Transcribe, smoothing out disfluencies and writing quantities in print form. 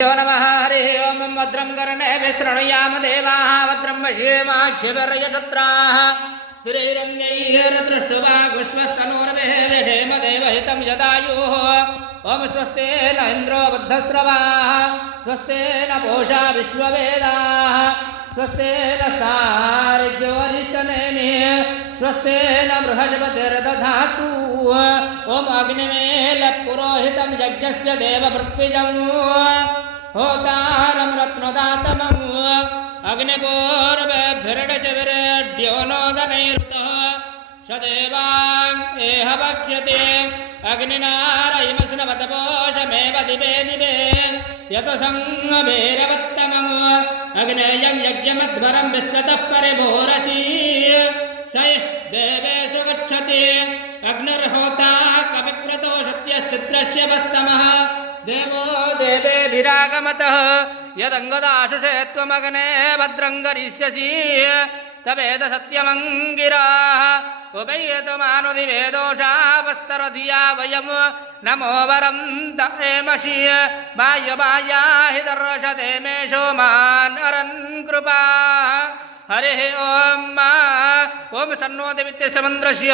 यो नमः हरिः ओं भद्रं कर्णेभिः शृणुयाम देवाः भद्रं पश्येमाक्षिभिर्यजत्राः स्थिरैरङ्गैर्दृष्टुवागुष्वस्तनूर्भिः विषेम देवहितं यदायुः ॐ स्वस्तेन इन्द्रो बुद्धस्रवाः स्वस्तेन पूषा विश्ववेदाः स्वस्तेन सार्ज्योरिष्टनेमिः स्वस्तेन बृहस्पतिर्दधातु ॐ अग्निमेलपुरोहितं यज्ञस्य देवपृथ्वीजम् होतारं रत्नदातमम् अग्निपूर्वभिर्डशविरेड्यो नोदनैरुतः सदेवान् एह वक्ष्यते अग्निनारयमस्नवतपोषमेव दिवे दिवे यतसंभैरवत्तमम् अग्नेयं यज्ञमध्वरं विश्वतः परिभूरसि स देवेषु गच्छति अग्निर्होता कविक्रतो सत्यस्तित्रस्य वस्तमः देवो देवेभिरागमतः यदङ्गदाशुषे त्वमग्ने भद्रं करिष्यसि तवेद सत्यमङ्गिराः उभयेतुमानुदिवेदोषावस्तरधिया वयं नमो वरं दएमसि बाह्यबाह्या हि दर्शते मे सोमान् अरन् कृपा हरिः ॐ ॐ सन्नो दिवित्यस्य मन्द्रस्य